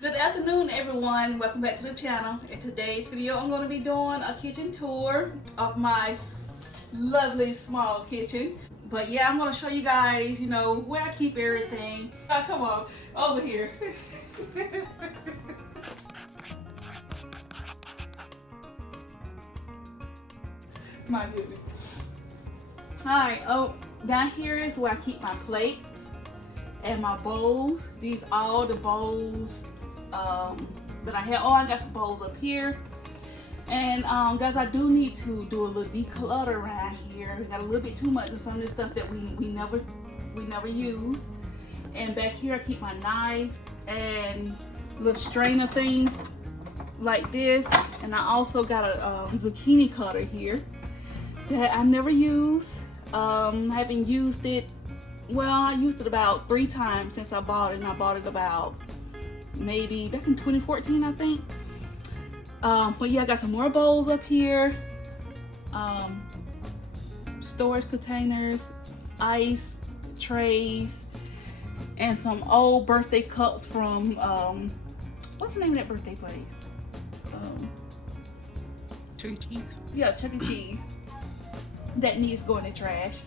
Good afternoon, everyone. Welcome back to the channel. In today's video, I'm going to be doing a kitchen tour of my lovely small kitchen. But yeah, I'm going to show you guys, where I keep everything. Oh, come on, over here. My goodness. All right. Oh, down here is where I keep my plates and my bowls. These all the bowls that I have. Oh, I got some bowls up here. And guys, I do need to do a little declutter around here. We got a little bit too much of some of this stuff that we never use. And back here I keep my knife and little strainer things like this. And I also got a zucchini cutter here that I never use. Haven't used it. Well, I used it about 3 times since I bought it, and I bought it about maybe back in 2014, I think. But yeah, I got some more bowls up here, storage containers, ice trays, and some old birthday cups from what's the name of that birthday place? Chuck E. Cheese. Yeah, Chuck E. Cheese. That needs to go in the trash.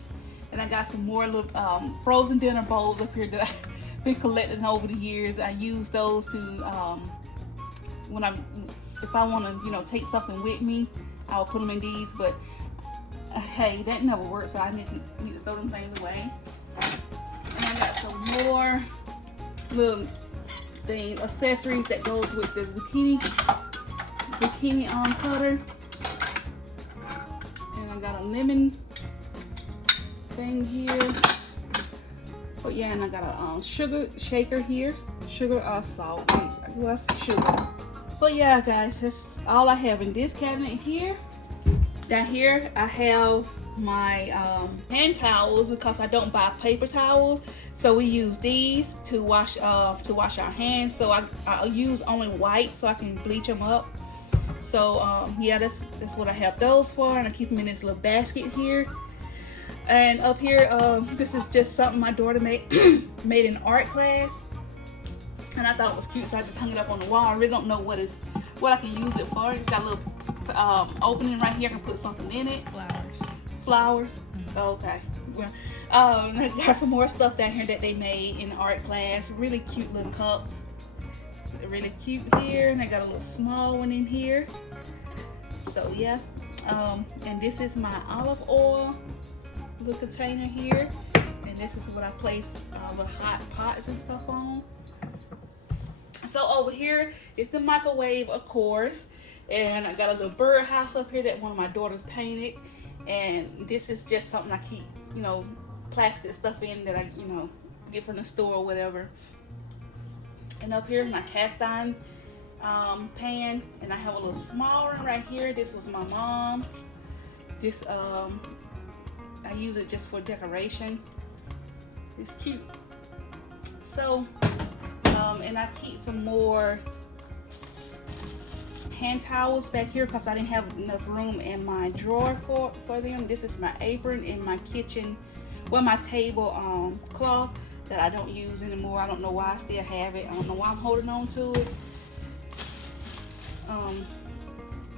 And I got some more little frozen dinner bowls up here that I've been collecting over the years. I use those to if I want to take something with me, I'll put them in these. But hey, that never works, so I need to throw them things away. And I got some more little accessories that goes with the zucchini cutter. And I got a lemon thing here. Oh yeah, and I got a sugar shaker here. Salt. What's sugar? But yeah, guys, that's all I have in this cabinet here. Down here, I have my hand towels because I don't buy paper towels, so we use these to wash our hands. So I use only white so I can bleach them up. So yeah, that's what I have those for, and I keep them in this little basket here. And up here, this is just something my daughter made in art class, and I thought it was cute, so I just hung it up on the wall. I really don't know what I can use it for. It's got a little opening right here. I can put something in it. Flowers. Mm-hmm. Okay. Well, I got some more stuff down here that they made in art class. Really cute little cups. They're really cute here, and I got a little small one in here. So yeah, and this is my olive oil little container here, and this is what I place the hot pots and stuff on. So over here is the microwave, of course, and I got a little birdhouse up here that one of my daughters painted, and this is just something I keep plastic stuff in that I get from the store or whatever. And up here is my cast iron pan, and I have a little small one right here. This was my mom's. This I use it just for decoration. It's cute. So, and I keep some more hand towels back here because I didn't have enough room in my drawer for them. This is my apron and my kitchen, my table cloth that I don't use anymore. I don't know why I still have it. I don't know why I'm holding on to it.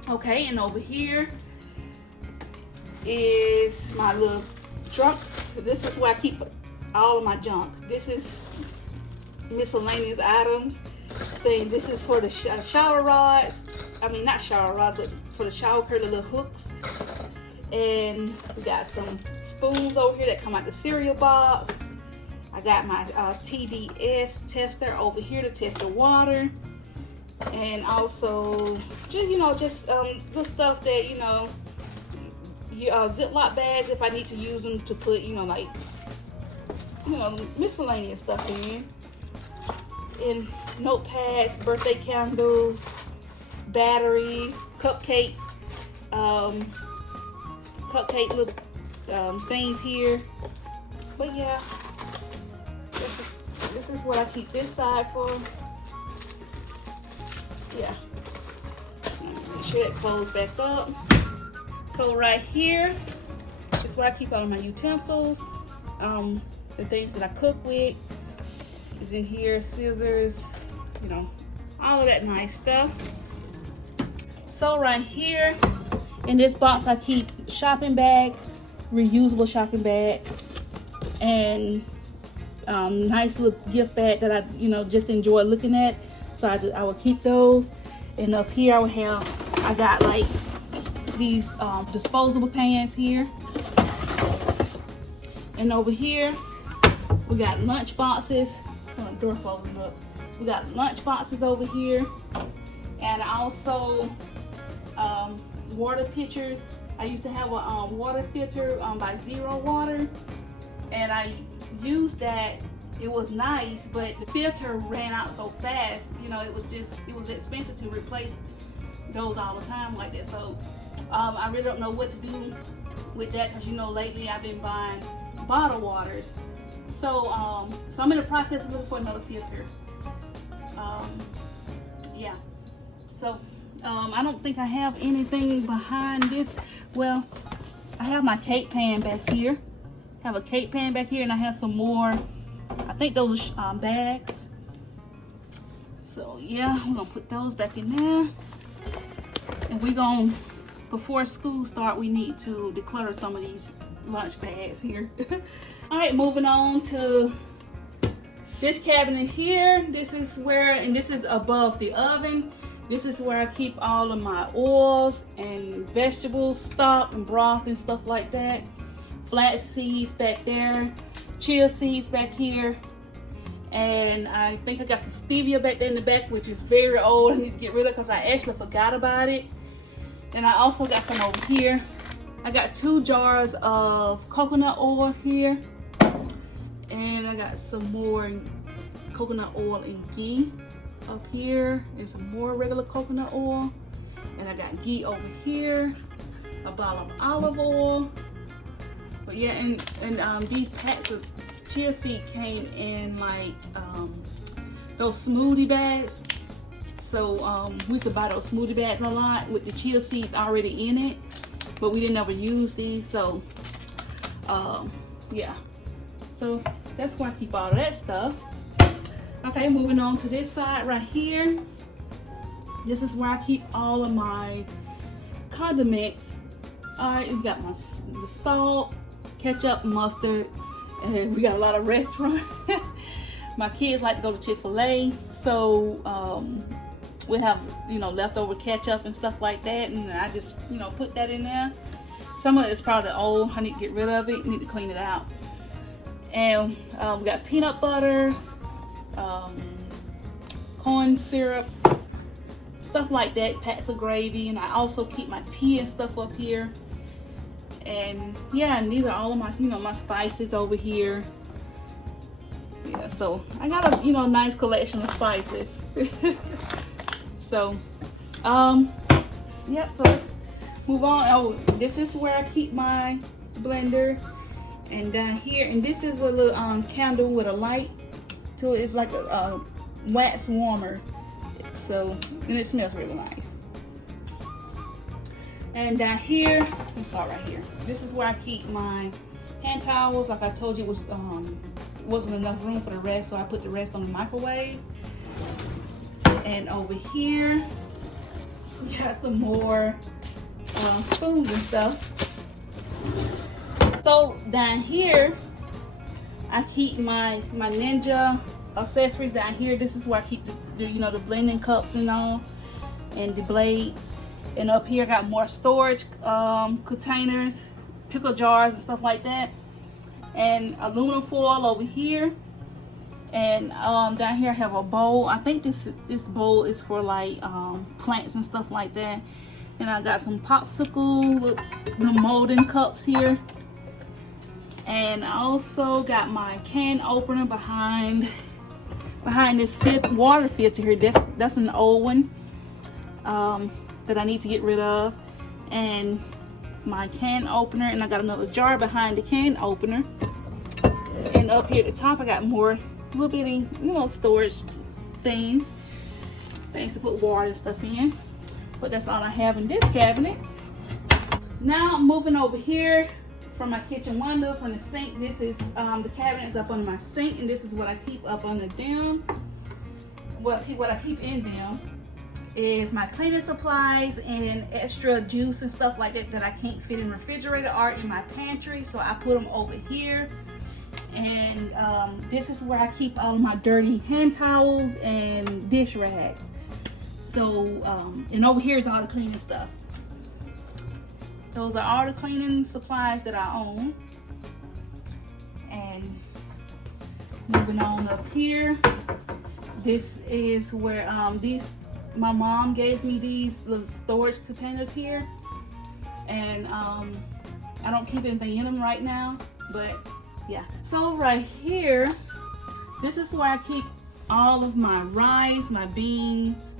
Okay, and over here is my little trunk. This is where I keep all of my junk. This is miscellaneous items thing. This is for the shower rods. I mean, not shower rods, but for the shower curtain, little hooks. And we got some spoons over here that come out the cereal box. I got my TDS tester over here to test the water, and also just the stuff that Ziploc bags if I need to use them to put miscellaneous stuff in. And notepads, birthday candles, batteries, cupcake little things here. But yeah, this is what I keep this side for. Yeah, make sure that closes back up. So right here is where I keep all of my utensils, the things that I cook with. is in here, scissors, you know, all of that nice stuff. So right here in this box I keep shopping bags, reusable shopping bags, and nice little gift bag that I just enjoy looking at. So I will keep those. And up here I got like these disposable pans here. And over here we got lunch boxes. Door folding up. We got lunch boxes over here, and also water pitchers. I used to have a water filter by Zero Water, and I used that. It was nice, but the filter ran out so fast. It was expensive to replace those all the time like that. So I really don't know what to do with that, because lately I've been buying bottled waters. So I'm in the process of looking for another filter. Yeah. So I don't think I have anything behind this. Well, I have my cake pan back here. I have a cake pan back here, and I have some more. I think those bags. So yeah, we're gonna put those back in there. And before school start, we need to declutter some of these lunch bags here. All right, moving on to this cabinet here. This is above the oven. This is where I keep all of my oils and vegetables, stock and broth and stuff like that. Flax seeds back there, chia seeds back here. And I think I got some stevia back there in the back, which is very old. I need to get rid of because I actually forgot about it. And I also got some over here. I got 2 jars of coconut oil here. And I got some more coconut oil and ghee up here. And some more regular coconut oil. And I got ghee over here. A bottle of olive oil. But yeah, and these packs of chia seed came in like those smoothie bags. So we used to buy those smoothie bags a lot with the chia seeds already in it, but we didn't ever use these. So yeah, so that's where I keep all of that stuff. Okay, moving on to this side right here. This is where I keep all of my condiments. All right, we got the salt, ketchup, mustard, and we got a lot of restaurants. My kids like to go to Chick-fil-A, so we have leftover ketchup and stuff like that, and I just put that in there. Some of it's probably old. I need to get rid of it. Need to clean it out. And we got peanut butter, corn syrup, stuff like that. Packs of gravy, and I also keep my tea and stuff up here. And yeah, and these are all of my my spices over here. Yeah, so I got a nice collection of spices. So yep, so let's move on. Oh, this is where I keep my blender. And down here, and this is a little candle with a light to it. It's like a wax warmer. So, and it smells really nice. And down here, let's start right here. This is where I keep my hand towels. Like I told you, it wasn't enough room for the rest, so I put the rest on the microwave. And over here, we got some more spoons and stuff. So down here, I keep my Ninja accessories down here. This is where I keep the blending cups and all, and the blades. And up here I got more storage containers, pickle jars and stuff like that. And aluminum foil over here. And down here I have a bowl. I think this bowl is for like plants and stuff like that. And I got some popsicle with the molding cups here. And I also got my can opener behind this water filter here. That's an old one that I need to get rid of. And my can opener, and I got another jar behind the can opener. And up here at the top I got more little bitty storage things to put water and stuff in. But that's all I have in this cabinet. Now I'm moving over here from my kitchen window, from the sink. This is the cabinet is up under my sink, and this is what I keep up under them. what I keep in them is my cleaning supplies and extra juice and stuff like that I can't fit in the refrigerator or in my pantry, so I put them over here. And this is where I keep all of my dirty hand towels and dish rags. So and over here is all the cleaning stuff. Those are all the cleaning supplies that I own. And moving on up here, this is where my mom gave me these little storage containers here, and I don't keep anything in them right now, but yeah. So right here, this is where I keep all of my rice, my beans,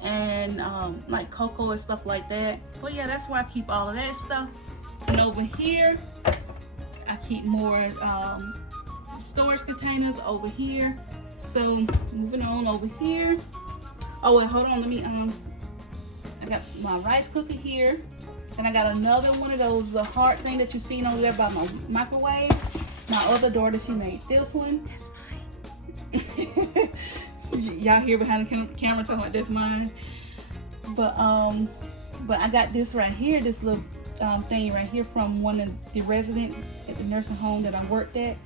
and like cocoa and stuff like that. But yeah, that's where I keep all of that stuff. And over here, I keep more storage containers over here. So moving on over here. Oh wait, hold on, let me I got my rice cooker here, and I got another one of those, the hard thing that you seen over there by my microwave. My other daughter, she made this one. That's mine. Y'all here behind the camera talking about that's mine. But I got this right here, this little thing right here from one of the residents at the nursing home that I worked at.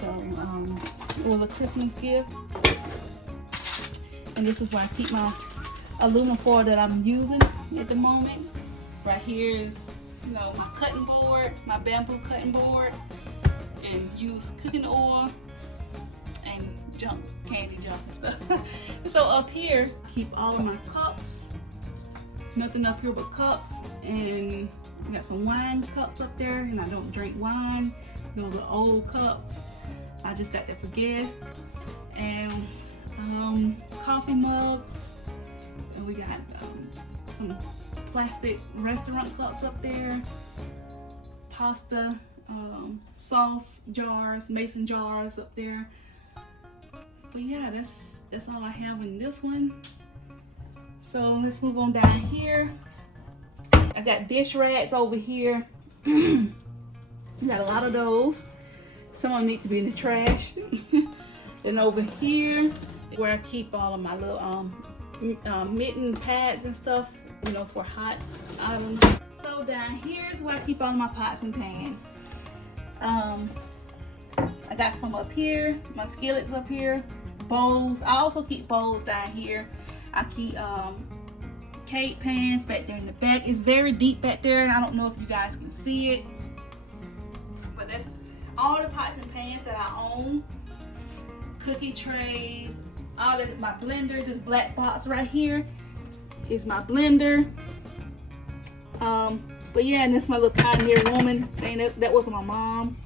So it was a Christmas gift. And this is where I keep my aluminum foil that I'm using at the moment. Right here is, you know, my cutting board, my bamboo cutting board, and use cooking oil and junk, candy junk and stuff. So up here, keep all of my cups. Nothing up here but cups, and I got some wine cups up there, and I don't drink wine. Those are old cups. I just got that for guests. And coffee mugs, and we got some plastic restaurant cups up there, pasta sauce jars, mason jars up there. But yeah, that's all I have in this one. So let's move on down here. I got dish rags over here. Got a lot of those. Some of them need to be in the trash. Then over here, where I keep all of my little mitten pads and stuff, you know, for hot items. So down here is where I keep all my pots and pans. I got some up here, my skillets up here, bowls. I also keep bowls down here. I keep cake pans back there in the back. It's very deep back there, and I don't know if you guys can see it, but that's all the pots and pans that I own. Cookie trays, all of my blender, this black box right here is my blender. But yeah, and this is my little Pioneer Woman thing. That was my mom.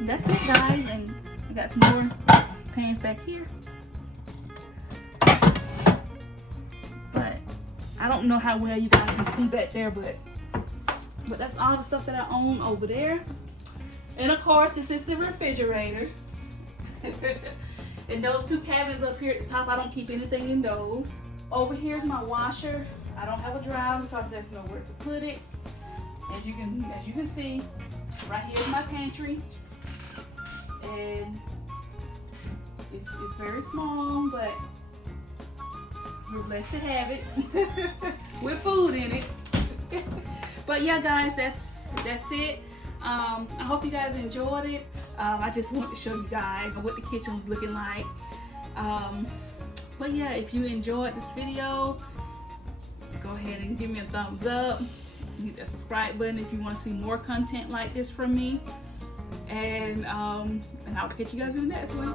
That's it, guys, and I got some more pans back here. But I don't know how well you guys can see back there, but that's all the stuff that I own over there. And of course, this is the refrigerator. And those two cabinets up here at the top, I don't keep anything in those. Over here is my washer. I don't have a dryer because there's nowhere to put it. As you can see, right here is my pantry. And it's very small, but we're blessed to have it with food in it. But yeah, guys, that's it. I hope you guys enjoyed it. I just wanted to show you guys what the kitchen was looking like. But yeah, if you enjoyed this video, go ahead and give me a thumbs up. Hit that subscribe button if you want to see more content like this from me. And I'll catch you guys in the next one.